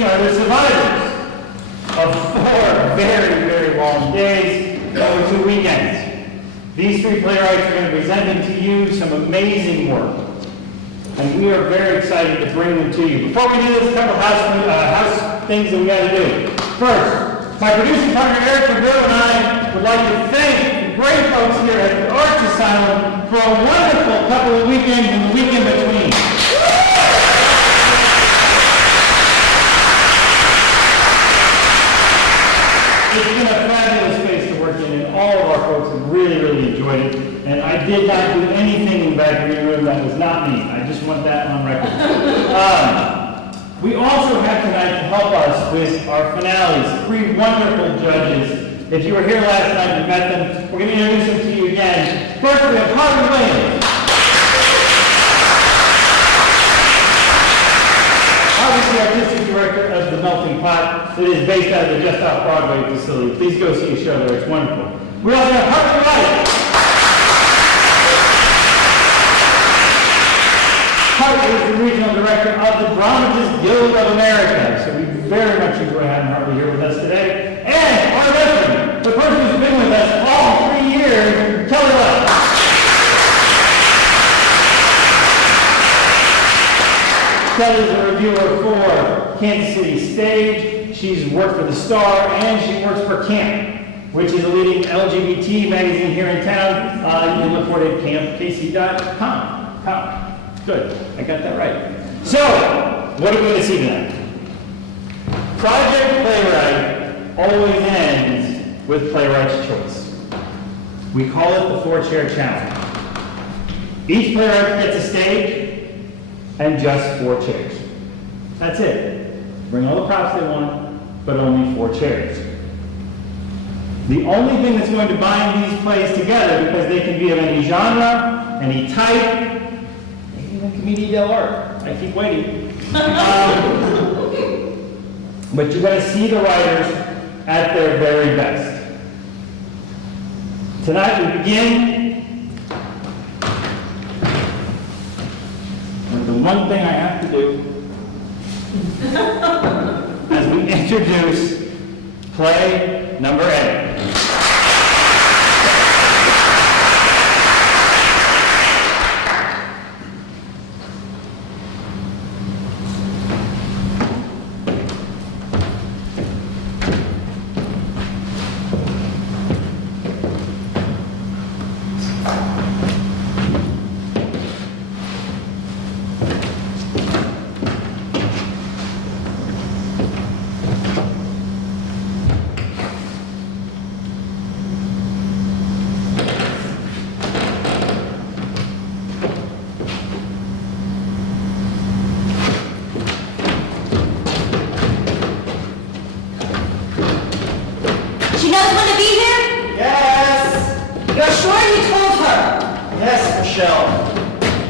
we are the survivors of 4 very, very long days over 2 weekends. These 3 playwrights are going to be presenting to you some amazing work, and we are very excited to bring them to you. Before we do this, a couple house things that we got to do. First, my producing partner Eric Bill and I would like to thank the great folks here at the Arts Asylum for a wonderful couple of weekends and the week in between. It's been a fabulous space to work in, and all of our folks have really, really enjoyed it. And I did not do anything in the back green room that was not me. I just want that on record. We also have tonight to help us with our finales, 3 wonderful judges. If you were here last night and met them, we're going to introduce them to you again. First, we have Harvey Williams. Harvey's the artistic director of The Melting Pot. It is based out of the Just Off Broadway facility. Please go see a show there. It's wonderful. We also have Harvey Wright. Harvey is the regional director of the Dramatists Guild of America. So we very much enjoy having Harvey here with us today. And our veteran, the person who's been with us all 3 years, Kelly Love. Kelly's a reviewer for Kansas City Stage. She's worked for The Star, and she works for Camp, which is a leading LGBT magazine here in town. You can look for it at campkc.com. Good, I got that right. So, what are we going to see tonight? Project Playwright always ends with Playwright's Choice. We call it the 4-chair challenge. Each playwright gets a stage and just 4 chairs. That's it. Bring all the props they want, but only 4 chairs. The only thing that's going to bind these plays together, because they can be of any genre, any type, even commedia dell'arte. I keep waiting. But you're going to see the writers at their very best. Tonight we begin with the one thing I have to do as we introduce play number 8.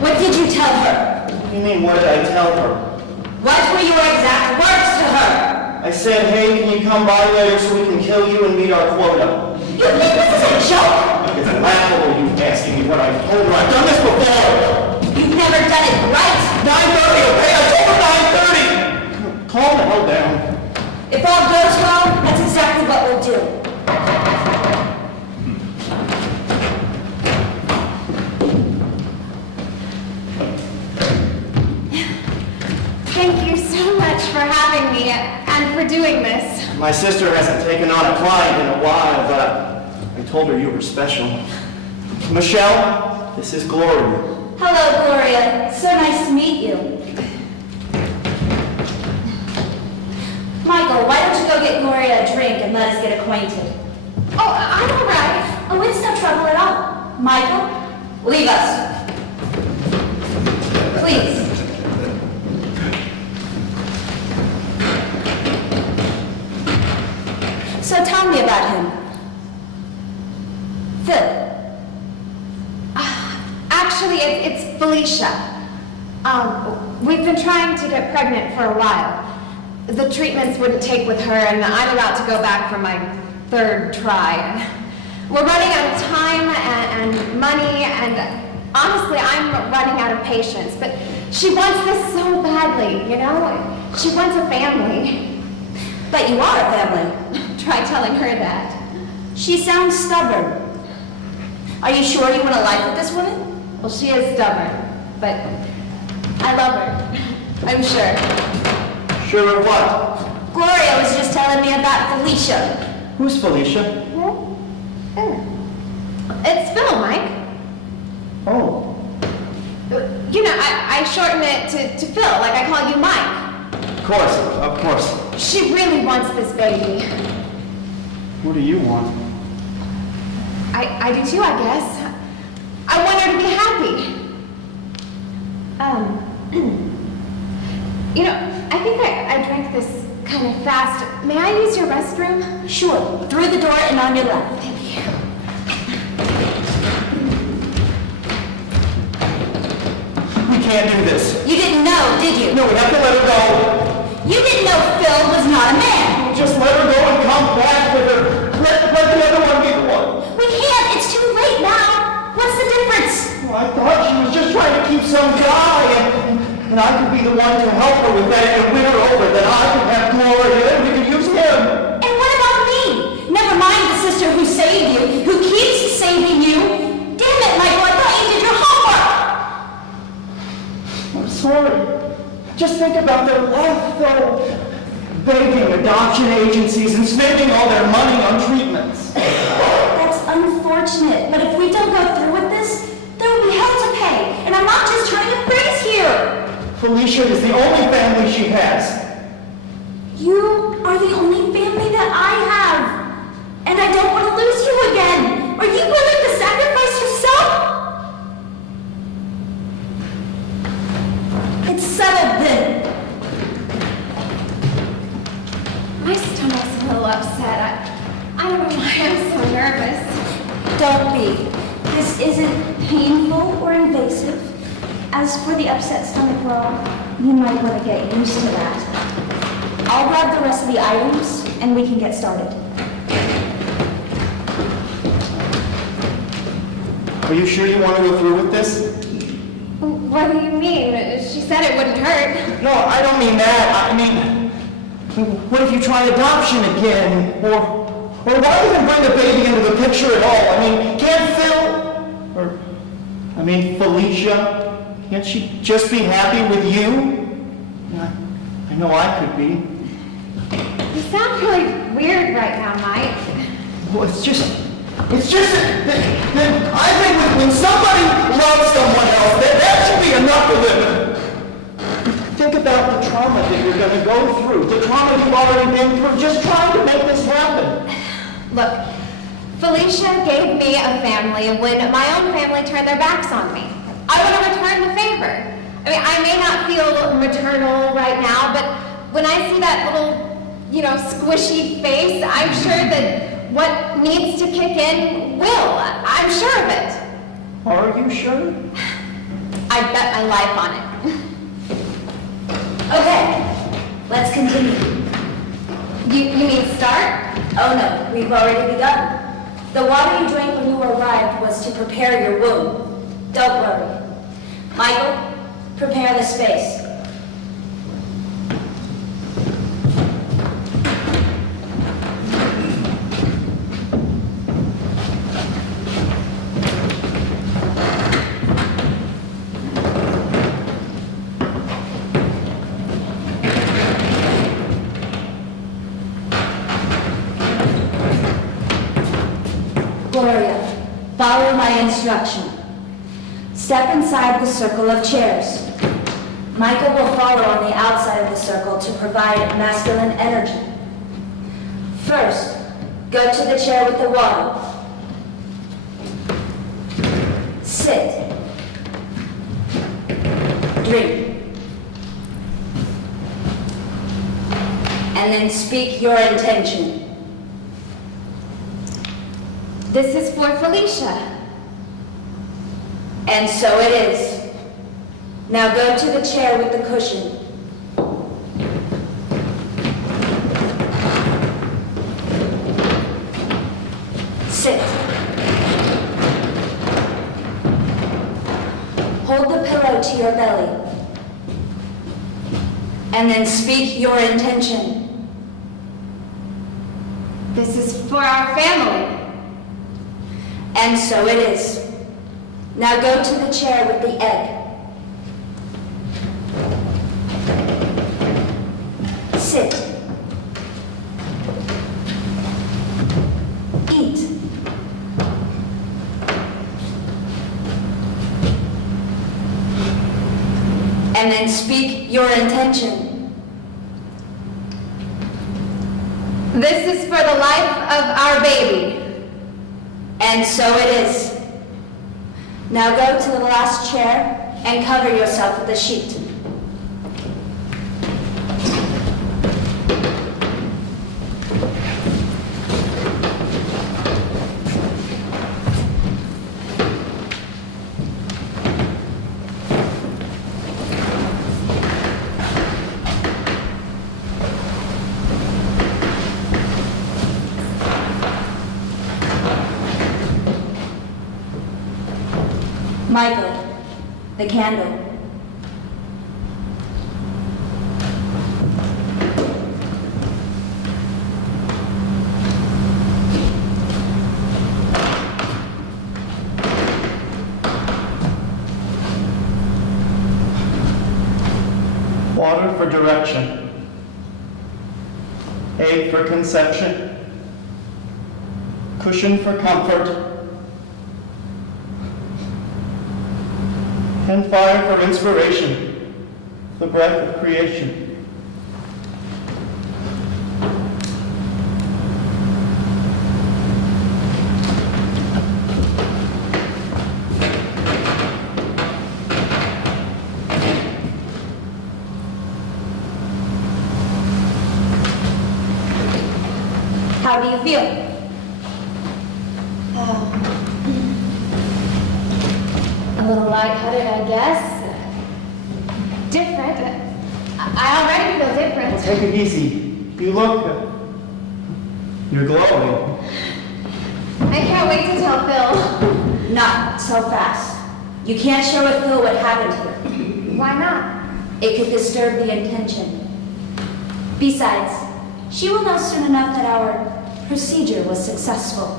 What did you tell her? What do you mean, what did I tell her? What were your exact words to her? I said, hey, can you come by later so we can kill you and meet our quota? You think this is a joke? It's laughable you asking me what I told her. I've done this before! You've never done it right! 9:30, okay? I told her 9:30! Calm the hell down. If all goes wrong, that's exactly what we'll do. Thank you so much for having me and for doing this. My sister hasn't taken on a client in a while, but I told her you were special. Michelle, this is Gloria. Hello, Gloria. So nice to meet you. Michael, why don't you go get Gloria a drink and let us get acquainted? Oh, I'm all right. Oh, it's no trouble at all. Michael, leave us. Please. So tell me about him. Phil. Actually, it's Felicia. We've been trying to get pregnant for a while. The treatments wouldn't take with her, and I'm about to go back for my 3rd try. We're running out of time and money, and honestly, I'm running out of patience. But She wants this so badly, you know? She wants a family. But you are a family. Try telling her that. She sounds stubborn. Are you sure you want a life with this woman? Well, she is stubborn, but I love her. I'm sure. Sure of what? Gloria was just telling me about Felicia. Who's Felicia? It's Phil, Mike. Oh. You know, I shorten it to Phil, like I call you Mike. Of course. She really wants this baby. What do you want? I do too, I guess. I want her to be happy. You know, I think I drank this kind of fast. May I use your restroom? Sure, through the door and on your left. Thank you. We can't do this. You didn't know, did you? No, we have to let her go. You didn't know Phil was not a man. Just let her go and come back with her. Let the other one be the one. We can't, it's too late now. What's the difference? Well, I thought she was just trying to keep some guy, and I could be the one to help her with that and win her over, that I could have Gloria and we could use him. And what about me? Never mind the sister who saved you, who keeps saving you. Damn it, Michael, I thought you did your homework. I'm sorry. Just think about their life, though. Begging adoption agencies and spending all their money on treatments. That's unfortunate, but if we don't go through with this, there will be hell to pay. And I'm not just trying to praise here. Felicia is the only family she has. You are the only family that I have. And I don't want to lose you again. Are you willing to sacrifice yourself? It's settled then. My stomach's a little upset. I don't know why I'm so nervous. Don't be. This isn't painful or invasive. As for the upset stomach, well, you might want to get used to that. I'll grab the rest of the items and we can get started. Are you sure you want to go through with this? What do you mean? She said it wouldn't hurt. No, I don't mean that. I mean, what if you try adoption again? Or why even bring the baby into the picture at all? I mean, can't Felicia, can't she just be happy with you? I know I could be. You sound really weird right now, Mike. Well, it's just that I think when somebody loves someone else, that should be enough for them. Think about the trauma that you're going to go through, the trauma you've already been through, just trying to make this happen. Look, Felicia gave me a family when my own family turned their backs on me. I want to return the favor. I mean, I may not feel maternal right now, but when I see that little, squishy face, I'm sure that what needs to kick in will. I'm sure of it. Are you sure? I bet my life on it. Okay, let's continue. You mean start? Oh no, we've already begun. The water you drank when you arrived was to prepare your womb. Don't worry. Michael, prepare the space. Gloria, follow my instruction. Step inside the circle of chairs. Michael will follow on the outside of the circle to provide masculine energy. First, go to the chair with the water. Sit. Drink. And then speak your intention. This is for Felicia. And so it is. Now go to the chair with the cushion. Sit. Hold the pillow to your belly. And then speak your intention. This is for our family. And so it is. Now go to the chair with the egg. Sit. Eat. And then speak your intention. This is for the life of our baby. And so it is. Now go to the last chair and cover yourself with a sheet. Michael, the candle. Water for direction. Egg for conception. Cushion for comfort. And fire for inspiration, the breath of creation. How do you feel? A little lightheaded, I guess. Different. I already feel different. Take it easy. You look, you're glowing. I can't wait to tell Phil. Not so fast. You can't share with Phil what happened here. Why not? It could disturb the intention. Besides, she will know soon enough that our procedure was successful.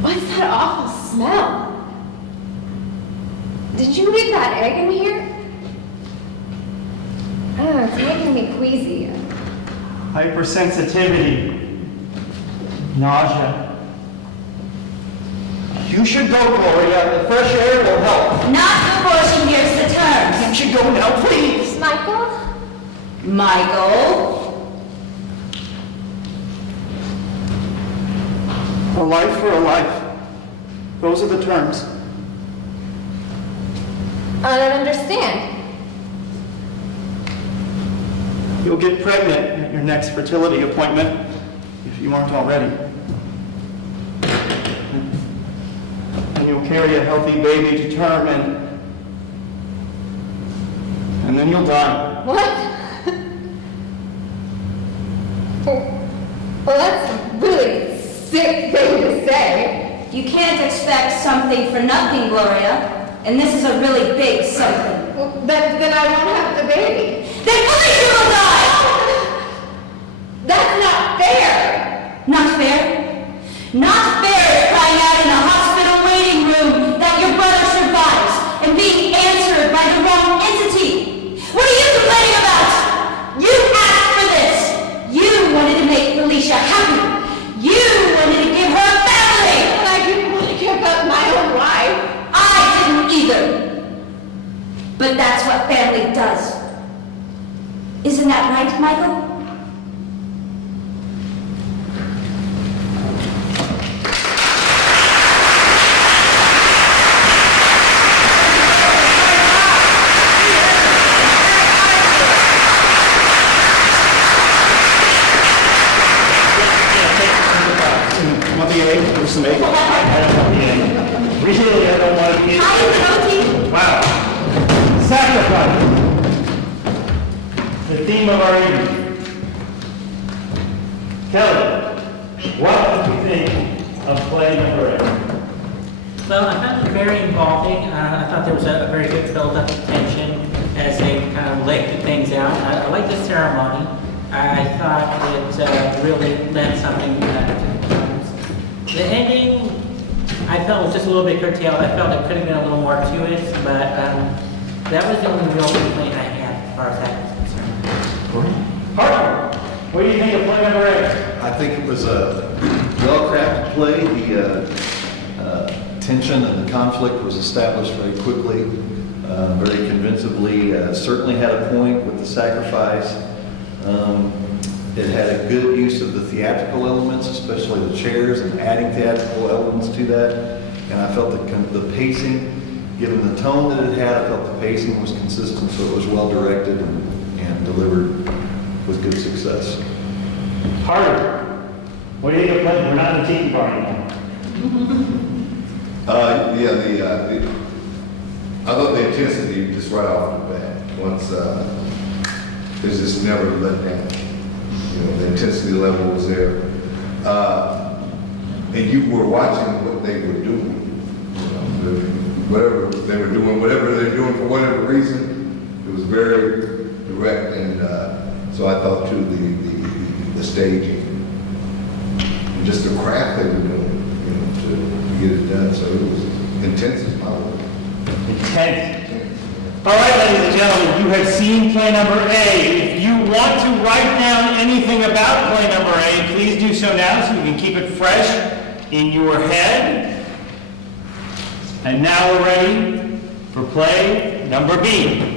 What's that awful smell? Did you leave that egg in here? Oh, it's making me queasy. Hypersensitivity. Nausea. You should go, Gloria. The fresh air will help. Not before she hears the terms. You should go now, please. Michael? Michael? A life for a life. Those are the terms. I don't understand. You'll get pregnant at your next fertility appointment, if you aren't already. And you'll carry a healthy baby to term, and then you'll die. What? Well, that's a really sick thing to say. You can't expect something for nothing, Gloria. And this is a really big something. Well, then I won't have the baby. Then Felicia will die! That's not fair! Not fair? Not fair is crying out in a hospital waiting room that your brother survives and being answered by the wrong entity. What are you complaining about? You asked for this. You wanted to make Felicia happy. You wanted to give her a family. But I didn't want to give up my own life. I didn't either. But that's what family does. Isn't that right, Michael? Want the egg? There's some egg. I don't want the egg. Really, I don't want the egg. Hi, Wow. Sacrifice. The theme of our evening. Kelly, what did you think of play number 8? Well, I found it very involving. I thought there was a very good build-up of tension felt was just a little bit curtailed. I felt there could have been a little more to it, but that was the only real complaint I had as far as that was concerned. Parker, what do you think of play number 8? I think it was a well-crafted play. The tension and the conflict was established very quickly, very convincingly. Certainly had a point with the sacrifice. It had a good use of the theatrical elements, especially the chairs, and adding theatrical elements to that. And I felt the pacing, given the tone that it had, I felt the pacing was consistent, so it was well-directed and delivered with good success. Parker, what do you think of play? We're not in the tiki bar anymore. I thought the intensity just right off the bat, once, it's just never let down. You know, the intensity level was there. And you were watching what they were doing. You know, whatever they were doing, whatever they're doing for whatever reason, it was very direct. And so I thought too, the staging, and just the craft they were doing, you know, to get it done. So it was intense as my word. Intense. All right, ladies and gentlemen, you have seen play number A. If you want to write down anything about play number A, please do so now so you can keep it fresh in your head. And now we're ready for play number B.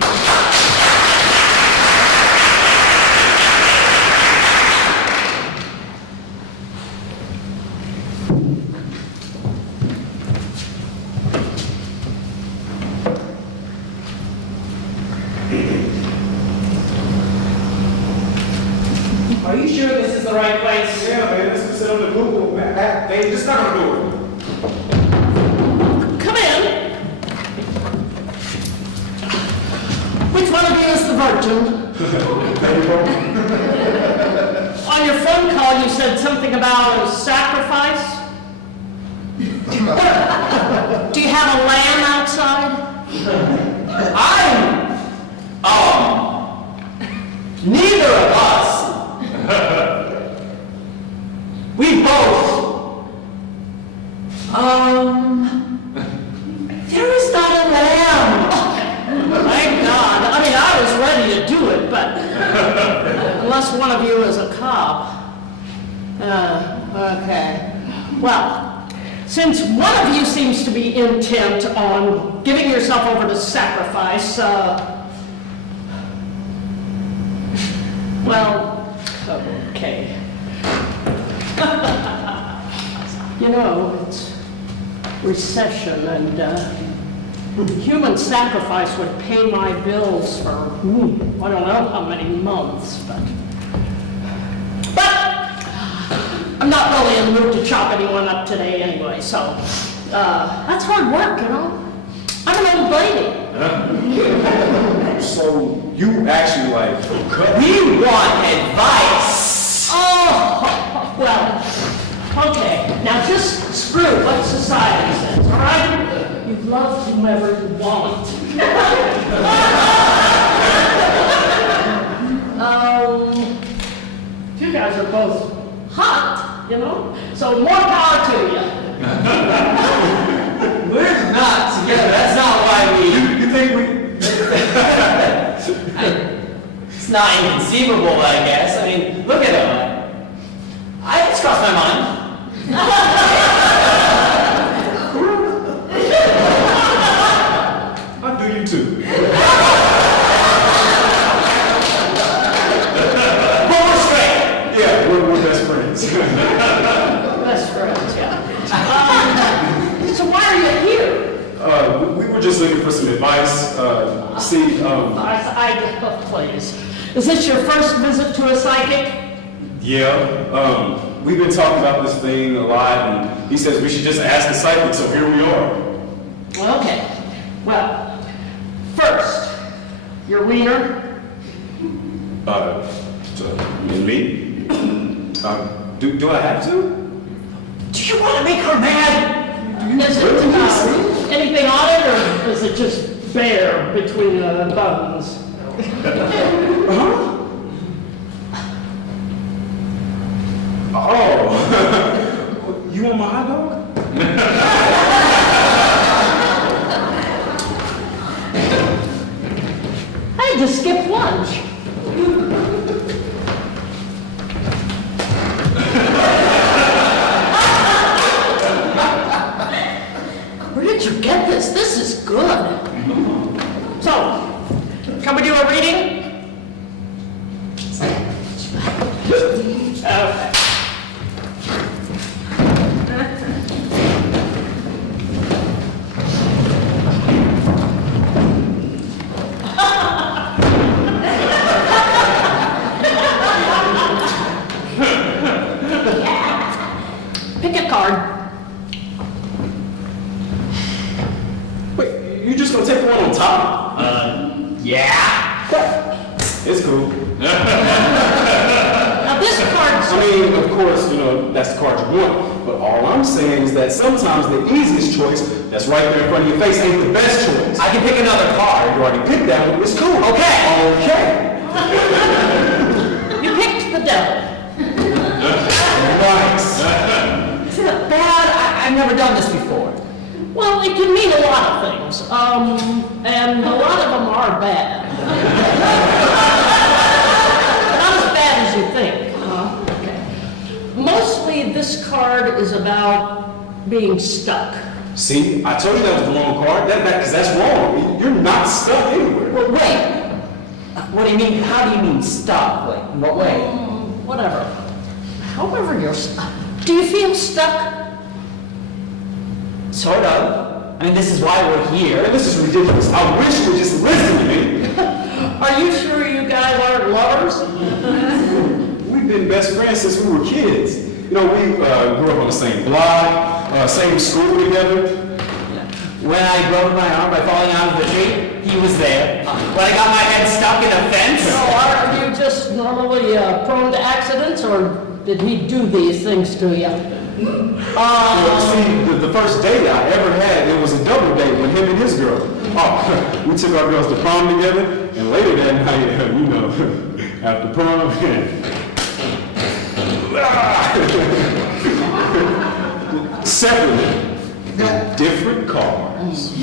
Are you sure this is the right place? Yeah, man, let's just sit on the Google map. They just not gonna do it. Come in. Which one of you is the virgin? On your phone call, you said something about a sacrifice. Do you have a lamb outside? Neither of us. We both. There is not a lamb. Thank God. I mean, I was ready to do it, but unless one of you is a cop. Okay. Well, since one of you seems to be intent on giving yourself over to sacrifice, well, okay. You know, it's recession, and human sacrifice would pay my bills for, I don't know how many months, but I'm not really in the mood to chop anyone up today anyway, so that's hard work, you know? I'm an old lady. So you actually like, We want advice. Oh, well, okay. Now just screw what society says, all right? You love whomever you want. You guys are both hot, you know? So more power to you. We're not together. That's not why we. you think we? It's not inconceivable, I guess. I mean, look at him. It's crossed my mind. I do you too. But we're straight. Yeah, we're best friends. Best friends, yeah. So why are you here? We were just looking for some advice. Please. Is this your first visit to a psychic? We've been talking about this thing a lot, and he says we should just ask the psychic, so here we are. Okay. Well, first, your wiener. Me? Do I have to? Do you want to make her mad? Is it anything on it, or is it just bare between the buttons? Oh, you want my hot dog? to skip lunch. Where did you get this? This is good. So, can we do a reading? Okay. Pick a card. Wait, you just gonna take one on top? Yeah. It's cool. Now this card's... I mean, of course, that's the card you want. But all I'm saying is that sometimes the easiest choice that's right there in front of your face ain't the best choice. I can pick another card. You already picked that one. It's cool. Okay. Okay. You picked the devil. Nice. Is it bad? I've never done this before. Well, it can mean a lot of things, and a lot of them are bad. Not as bad as you think. Okay. Mostly, this card is about being stuck. See, I told you that was the wrong card. Because that's wrong. You're not stuck anywhere. Well, wait. What do you mean? How do you mean stuck? Like, what way? Whatever. However you're stuck. Do you feel stuck? Sort of. I mean, this is why we're here. This is ridiculous. I wish you would just listen to me. Are you sure you guys aren't lovers? We've been best friends since we were kids. We grew up on the same block, same school together. When I broke my arm by falling out of the tree, he was there. When I got my head stuck in a fence. So are you just normally prone to accidents, or did he do these things to you? See, the first date I ever had, it was a double date with him and his girl. Oh, we took our girls to prom together, and later that night, after prom, separately, in different cars.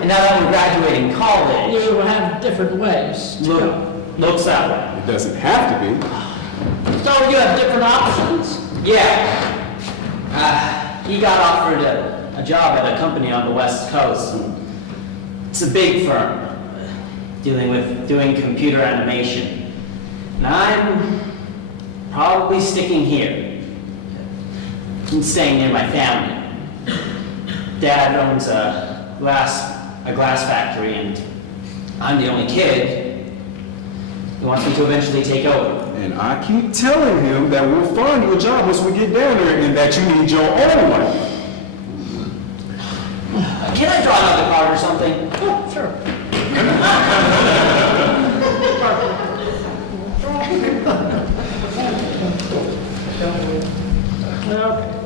And now that we're graduating college, You have different ways. looks that way. It doesn't have to be. So you have different options? Yeah. He got offered a job at a company on the West Coast. It's a big firm, doing computer animation. And I'm probably sticking here. I'm staying near my family. Dad owns a glass factory, and I'm the only kid. He wants me to eventually take over. And I keep telling him that we'll find you a job once we get down there and that you need your own one. Can I draw another card or something? Oh, sure. Okay.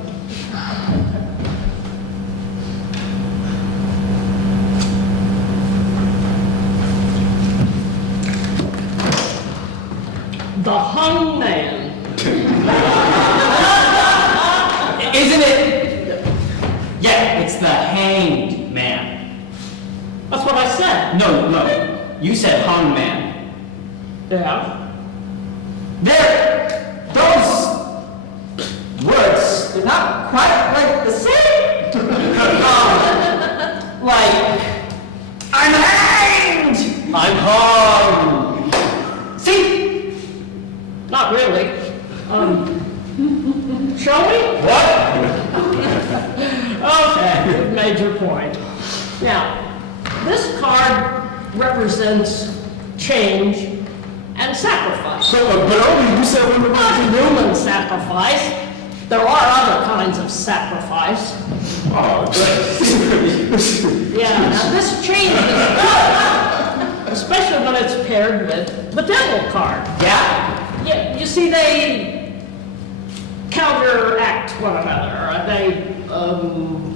The Hung Man. Isn't it? Yeah, it's the Hanged Man. That's what I said. No. You said Hung Man. Yeah. Those words, they're not quite like the same. Like, I'm hanged! I'm hung! See? Not really. Shall we? What? Okay, you've made your point. Now, this card represents change and sacrifice. But earlier you said we were Not human sacrifice. There are other kinds of sacrifice. Oh, Yeah, now this change is good, especially when it's paired with the devil card. Yeah? Yeah, you see, they counteract one another. They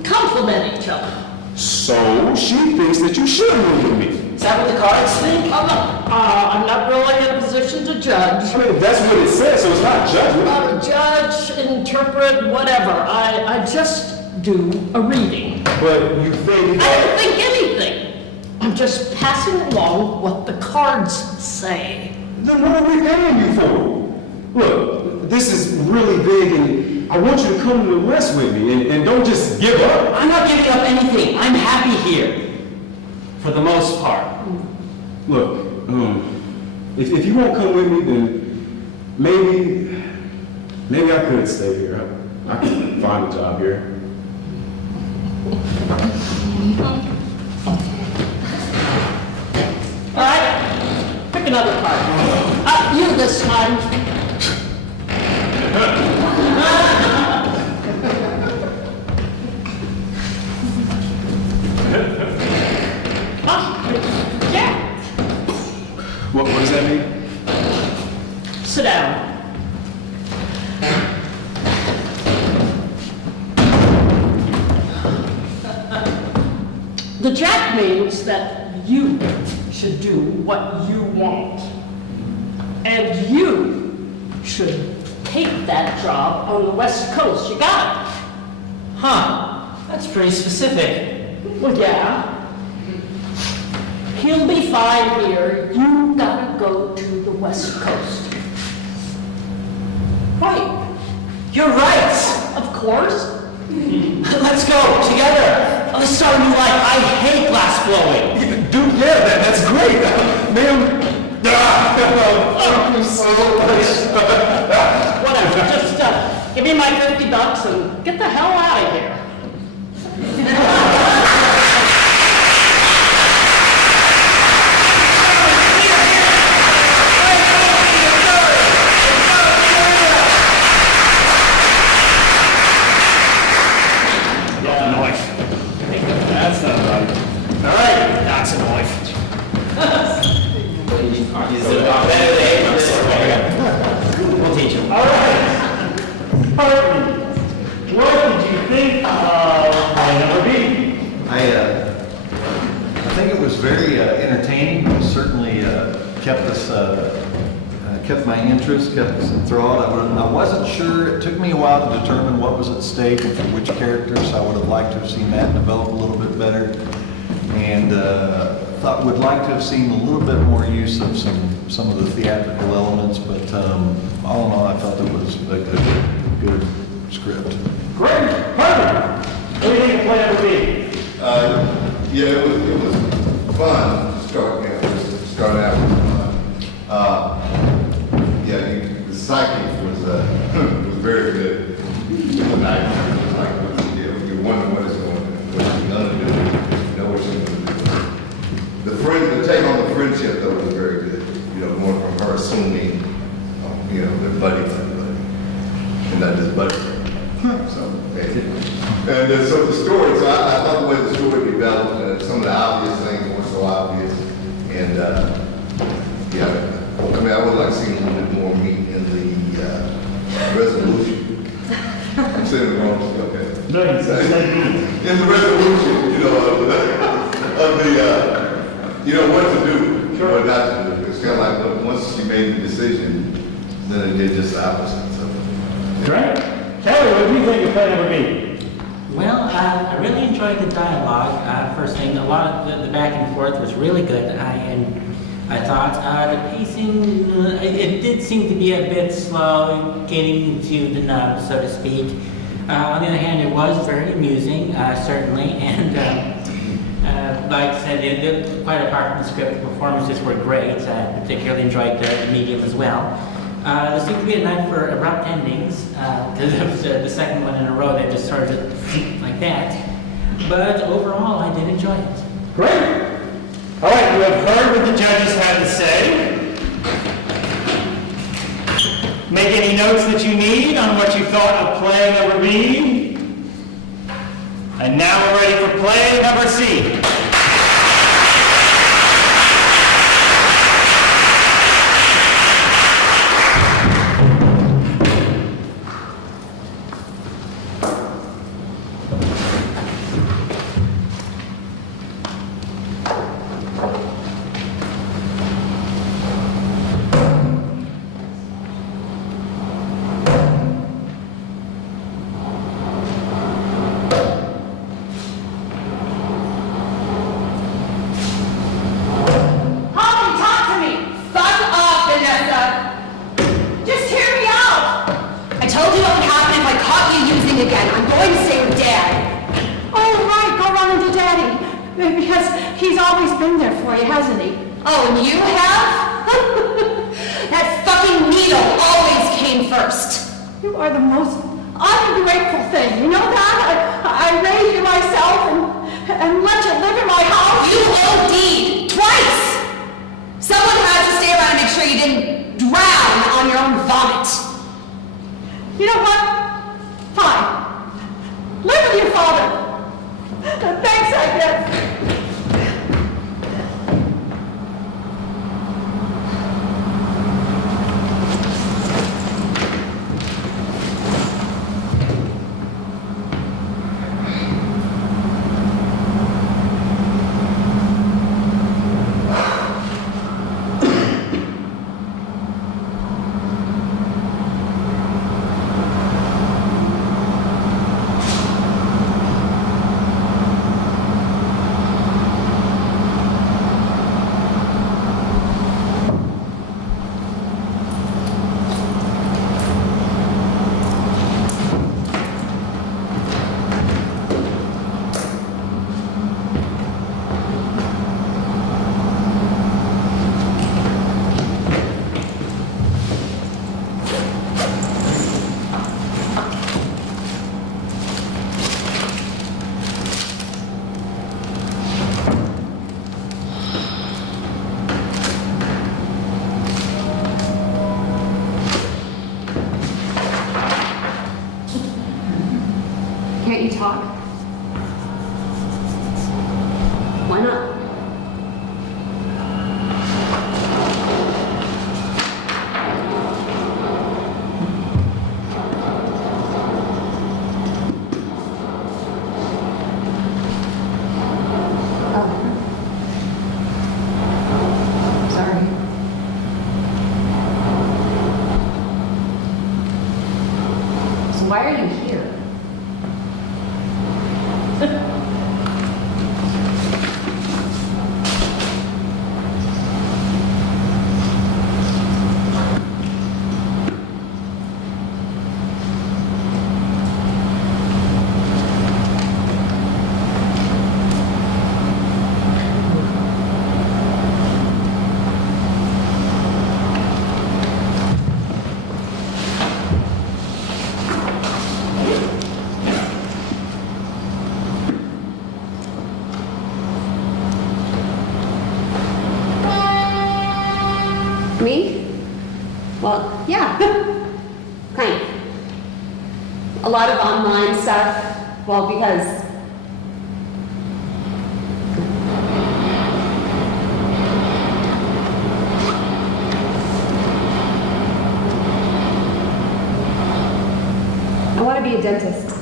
complement each other. So she thinks that you should move with me. Is that what the cards think? I'm not really in a position to judge. I mean, that's what it says, so it's not judgment. Judge, interpret, whatever. I just do a reading. But you think I don't think anything. I'm just passing along what the cards say. Then what are we paying you for? Look, this is really big and I want you to come to the West with me and don't just give up. I'm not giving up anything. I'm happy here. For the most part. Look, if you won't come with me, then maybe I could stay here. I could find a job here. All right, pick another card. You this time. Yeah, What does that mean? sit down. The jack means that you should do what you want. And you should take that job on the West Coast. You got it? Huh. That's pretty specific. Well, yeah. He'll be fine here. You gotta go to the West Coast. Right. You're right. Of course. Let's go together. Let's start a new life. I hate glass blowing. Dude, yeah, that's great. Ma'am. Thank you so much. Whatever. Just give me my $50 and get the hell out of here. That's not right. All right, that's a knife. We'll teach him. All right. Hartman, what did you think of play number B? I think it was very entertaining. It certainly kept my interest, kept us enthralled. I wasn't sure. It took me a while to determine what was at stake and for which characters. I would have liked to have seen that develop a little bit better, and would like to have seen a little bit more use of some of the theatrical elements. But all in all, I felt it was a good script. Great. Hartman, what do you think of play number B? Yeah, it was fun to start out with fun. Yeah, the psychic was very good. It was nice. It was like you wonder what it's going to do. You know what she's going to do. The take on the friendship though was very good. You know, going from her assuming, the buddy, and not just buddy. So the story. So I thought the way the story developed, some of the obvious things weren't so obvious, and yeah. I mean, I would like to see a little bit more meat in the resolution. I'm saying it wrong, okay. No, you said B. In the resolution, what to do, what not to do. It's kind of like, look, once she made the decision, then it did just the opposite. So. Great. Kelly, what do you think of play number B? Well, I really enjoyed the dialogue. First thing, a lot of the back and forth was really good. I thought the pacing, it did seem to be a bit slow getting to the nub, so to speak. On the other hand, it was very amusing, certainly, and like I said, quite apart from the script, the performances were great. I particularly enjoyed the medium as well. There seemed to be a night for abrupt endings, because it was the second one in a row that just started like that. But overall, I did enjoy it. Great. All right, you have heard what the judges had to say. Make any notes that you need on what you thought of play number B. And now we're ready for play number C. he's always been there for you, hasn't he? Oh, and you have? That fucking needle always came first. You are the most ungrateful thing. You know that? I raised you myself and let you live in my house. You OD'd twice. Someone had to stay around and make sure you didn't drown on your own vomit. You know what? Fine. Live with your father. Thanks, I guess. Can't you talk? Why not? Sorry. So why are you here? Me? Well, yeah. Kind of. A lot of online stuff. Well, because I want to be a dentist.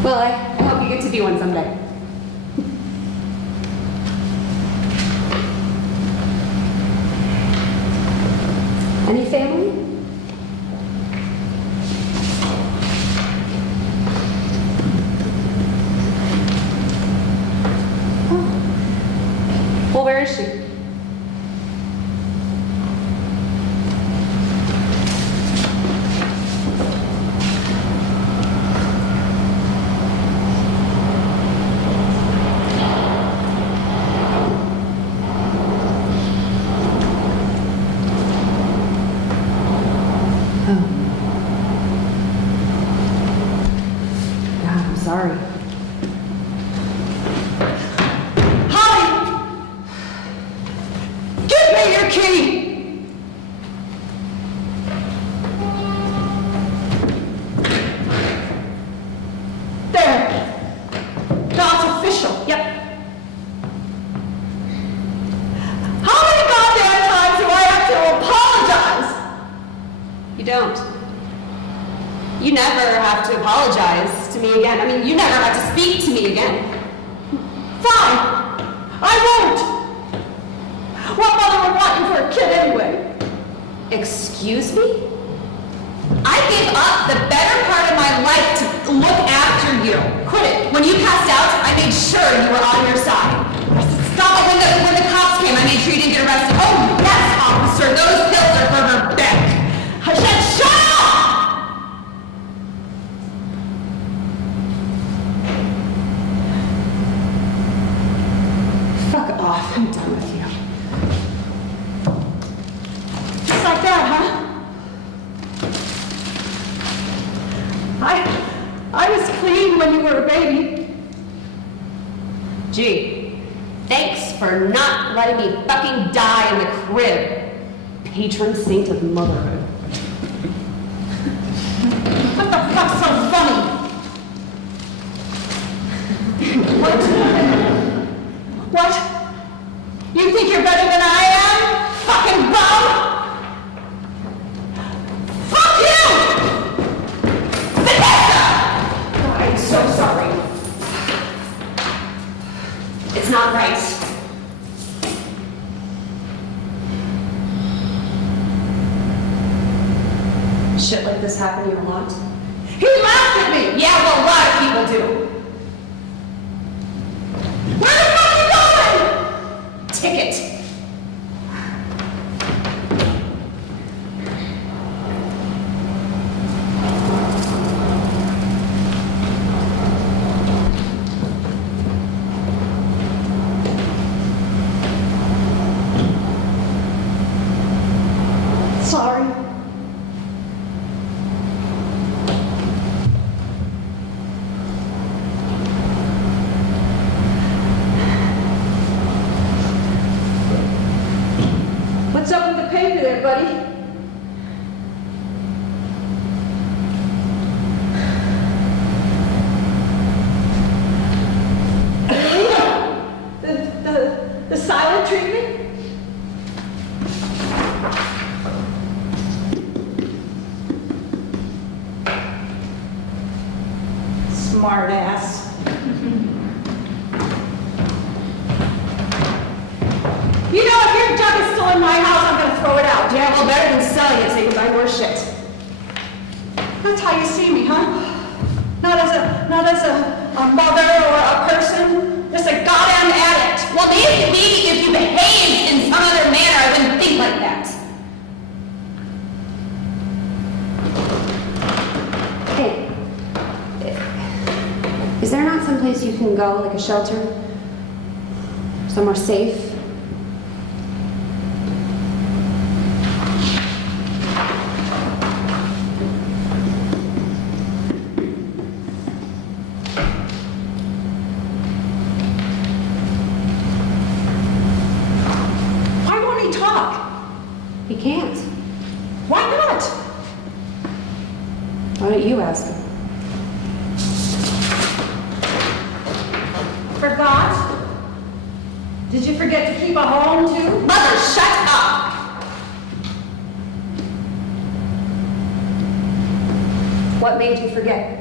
Well, I hope you get to be one someday. Any family? Oh. Well, where is she? Sorry. Holly! Give me your key! There. Now it's official. Yep. How many goddamn times do I have to apologize? You don't. You never have to apologize to me again. I mean, you never have to speak to me again. Fine. I won't. What mother would want you for a kid anyway? Excuse me? I gave up the better part of my life to look after you. Quit it. When you passed out, I made sure you were on your side. Stop it when the cops came. I made sure you didn't get arrested. Oh, yes, officer. Those pills are for her back. when you were a baby. Gee, thanks for not letting me fucking die in the crib. Patron saint of motherhood. What the fuck's so funny? What? You think you're better than I am? Fucking bum! Fuck you! Vanessa! I'm so sorry. It's not right. Shit like this happen to you a lot? He laughed at me! Yeah, well, a lot of people do. Where the fuck are you going? Ticket. Sorry. What's up with the paper there, buddy? The silent treatment? Smart ass. You know, if your junk is still in my house, I'm gonna throw it out. Yeah, well, better than selling it so you can buy more shit. That's how you see me, huh? Not as a mother or a person, just a goddamn addict. Well, maybe if you behaved in some other manner, I wouldn't think like that. Hey, is there not someplace you can go, like a shelter? Somewhere safe? Why won't he talk? He can't. Why not? Why don't you ask him? Forgot? Did you forget to keep a home, too? Mother, shut up! What made you forget?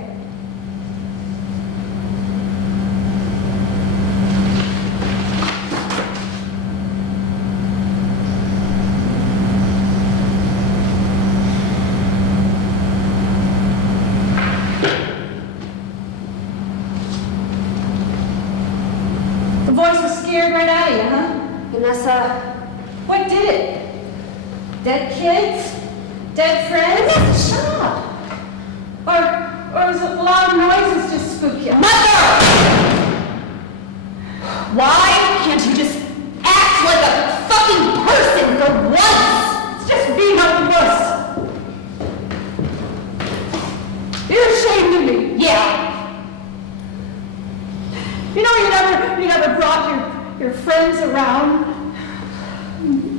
The voice was scared right out of you, huh? Vanessa, What did it? Dead kids? Dead friends? Shut up! Or was it loud noises just spook you? Mother! Why can't you just act like a fucking person for once? It's just being a wuss. You're ashamed of me. Yeah. You know, you never brought your friends around.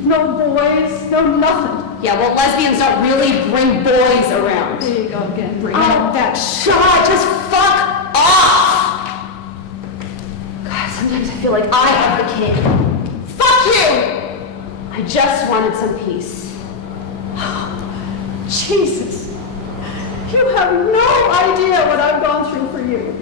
No boys, no nothing. Yeah, well, lesbians don't really bring boys around. There you go again, bring Oh, up that God, just fuck off! God, sometimes I feel like I have the kid. Fuck you! I just wanted some peace. Jesus. You have no idea what I've gone through for you.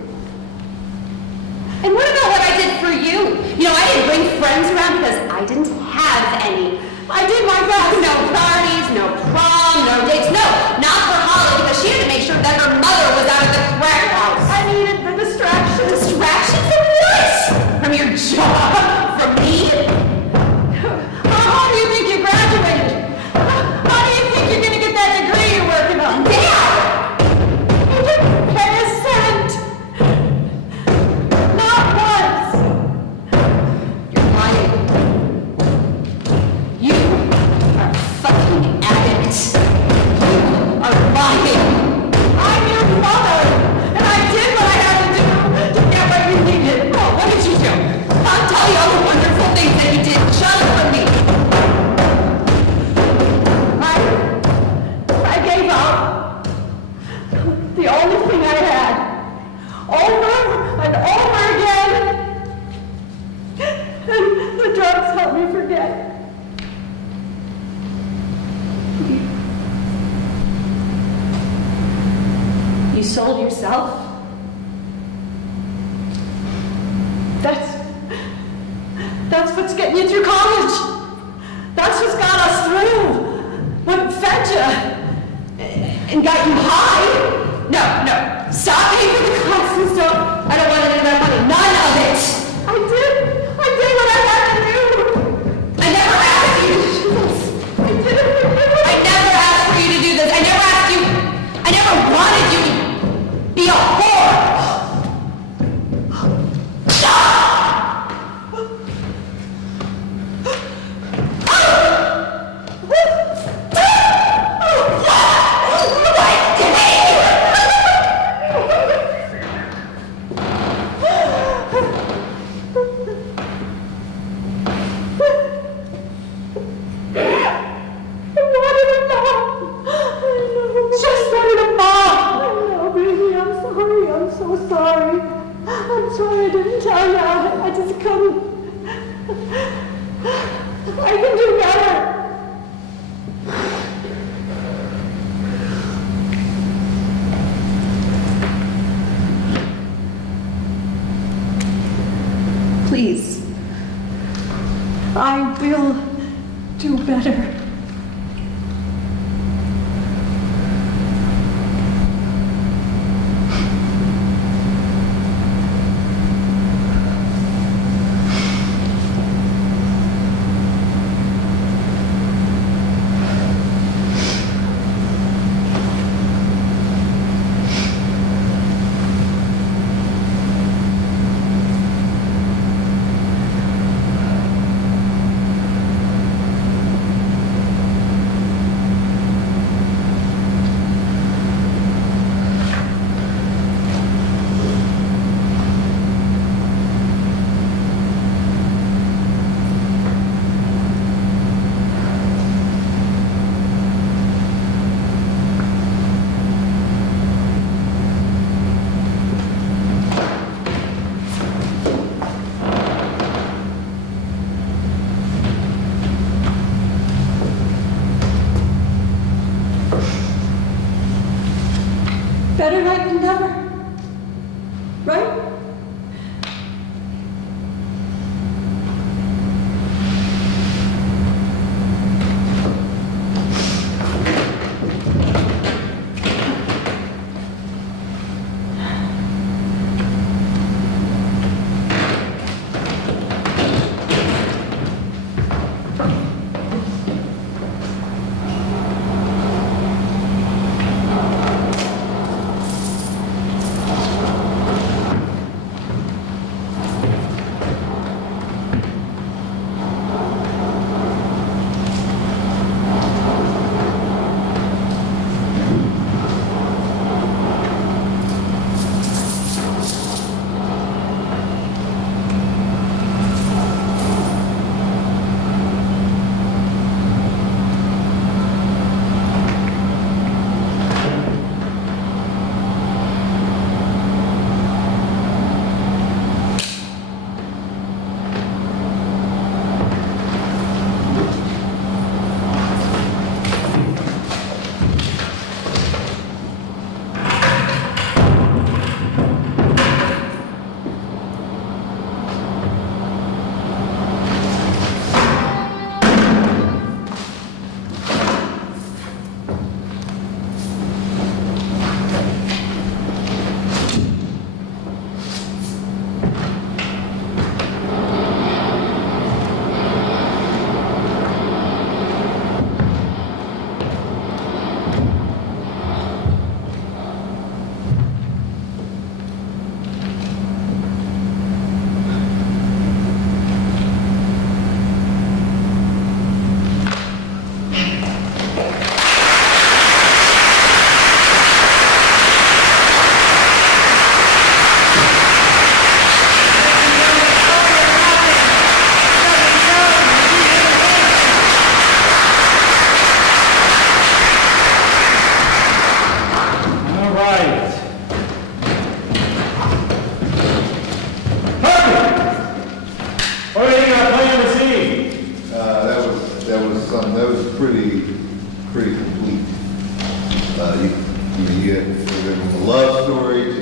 And what about what I did for you? You know, I didn't bring friends around because I didn't have any. I did my best. No parties, no prom, no dates, no, not for Holly because she had to make sure that her mother was out of the crack house. I needed the distraction. Distraction from what? From your job? From me? How do you think you graduated? How do you think you're going to get that degree you're working on? Dad! You didn't pay a cent. Not once. You're lying. You are a fucking addict. sold yourself? That's what's getting you through college. That's what's got us through. What fed you and got you high. No. Stop paying for the classes. I don't want any of that money. None of it. I did what I had to do. I never asked you to do this. I did it for you. I never asked for you to do this. I never asked you. I never wanted you to be a whore. Please. I will do better. Better night than never, right? That was pretty complete. You get from the love story to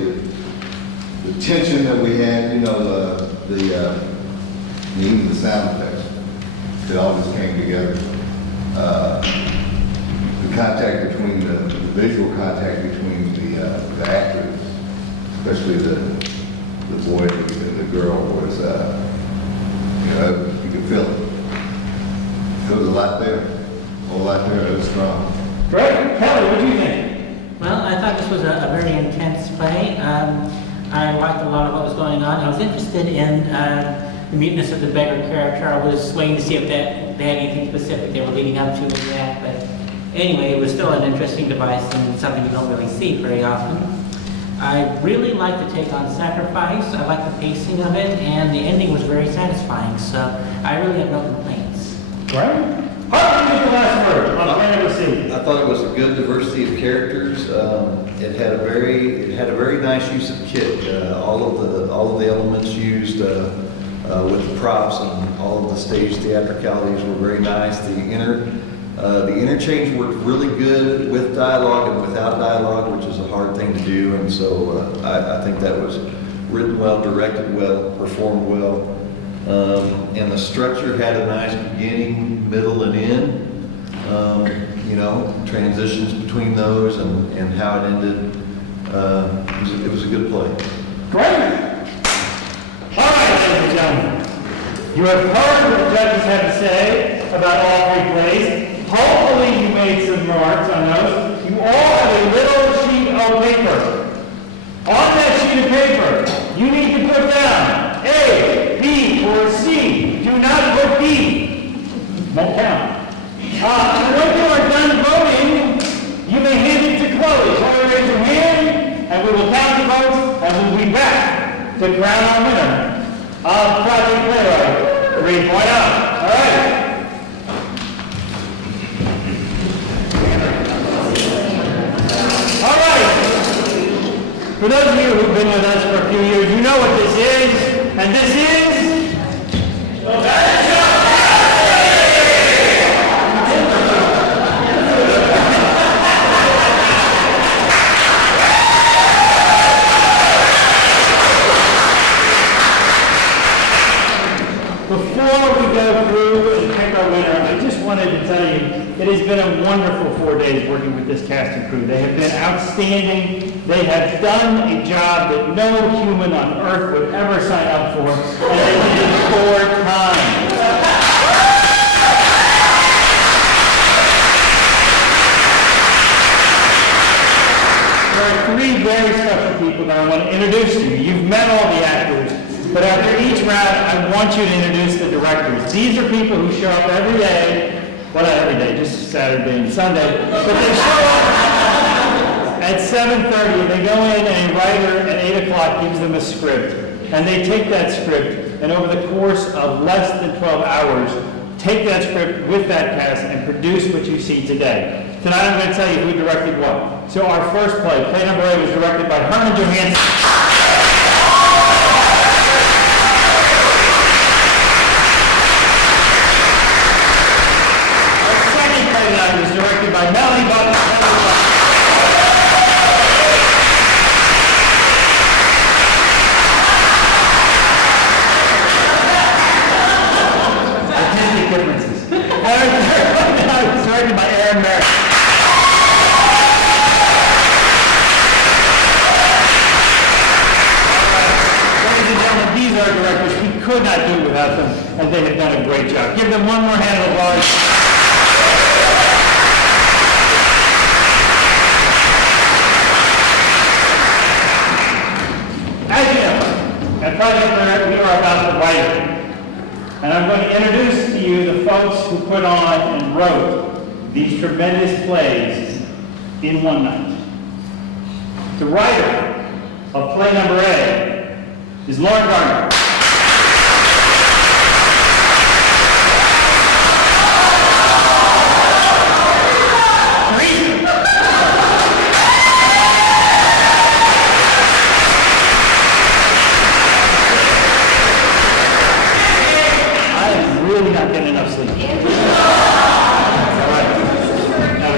the tension that we had, even the sound effects. It all just came together. The contact between the visual contact between the actors, especially the boy and the girl, was you could feel it. There was a lot there, a whole lot there. It was strong. Great. Kelly, what do you think? Well, I thought this was a very intense play. I liked a lot of what was going on. I was interested in the muteness of the beggar character. I was waiting to see if they had anything specific they were leading up to with that. But anyway, it was still an interesting device and something you don't really see very often. I really liked the take on sacrifice. I liked the pacing of it, and the ending was very satisfying. So I really have no complaints. Right? Harvey, you get the last word on Planet of the Sea. I thought it was a good diversity of characters. It had a very nice use of kit. All of the elements used with the props and all of the stage theatricalities were very nice. The interchange worked really good with dialogue and without dialogue, which is a hard thing to do. And so I think that was written well, directed well, performed well. And the structure had a nice beginning, middle, and end. Transitions between those and how it ended. It was a good play. Great. All right, ladies and gentlemen. You have heard what the judges had to say about all three plays. Hopefully you made some remarks on those. You all have a little sheet of paper. On that sheet of paper, you need to put down A, B, or C. Do not put D. Won't count. And when you are done voting, you may hand it to Chloe. Chloe, raise your hand, and we will count the votes, and we'll be back to crown our winner of Project Playwright 3.0. All right. All right. For those of you who've been with us for a few years, you know what this is, and this is the Bad Show. Before we go through and pick our winner, I just wanted to tell you, it has been a wonderful 4 days working with this cast and crew. They have been outstanding. They have done a job that no human on earth would ever sign up for, and they did it 4 times. There are 3 very special people that I want to introduce to you. You've met all the actors. But after each round, I want you to introduce the directors. These are people who show up every day, well, not every day, just Saturday and Sunday, but they show up at 7:30, and they go in, and a writer at 8 o'clock gives them a script. And they take that script, and over the course of less than 12 hours, take that script with that cast and produce what you see today. Tonight I'm going to tell you who directed what. So our first play number 8, was directed by Herman Johansson. Was directed by Melanie Butler. Artistic differences. It was directed by Aaron Merritt. Ladies and gentlemen, these are directors. We could not do it without them, and they have done a great job. Give them one more hand of applause. As you know, at Project Playwright, we are about the writer. And I'm going to introduce to you the folks who put on and wrote these tremendous plays in one night. The writer of play number 8 is Lauren Garner. Really not getting enough sleep. All right. Now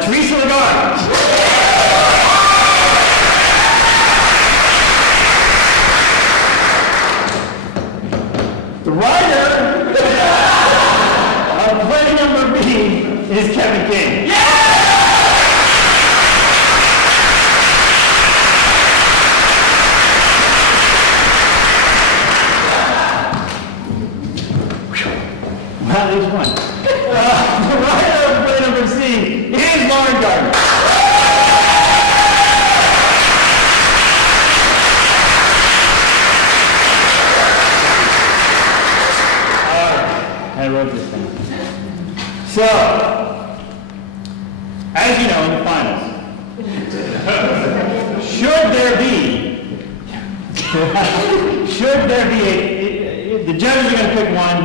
Teresa Lagarde. The writer of play number B is Kevin King. Well, at least one. The writer of play number C is Lauren Gardner. I wrote this thing. So, as you know, in the finals, should there be the judges are going to pick one,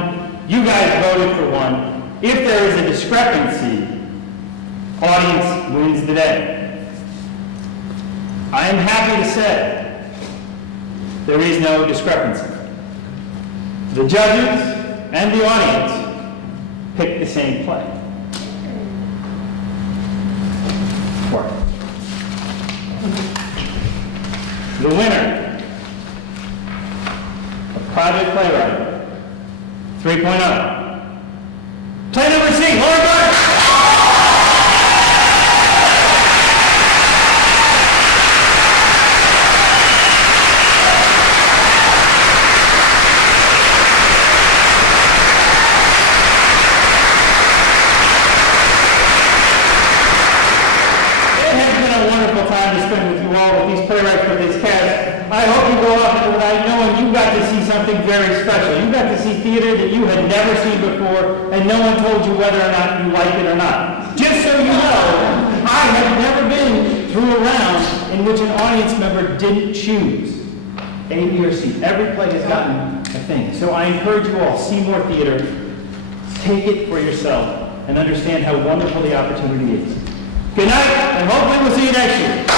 you guys voted for one. If there is a discrepancy, audience wins the day. I am happy to say there is no discrepancy. The judges and the audience pick the same play. Work. The winner of Project Playwright 3.0. Play number C, Lauren Gardner. Playwright for this cast. I hope you go off into the night knowing you got to see something very special. You got to see theater that you had never seen before, and no one told you whether or not you liked it or not. Just so you know, I have never been through a round in which an audience member didn't choose A, B, or C. Every play has gotten a thing. So I encourage you all, see more theater, take it for yourself, and understand how wonderful the opportunity is. Good night, and hopefully we'll see you next year.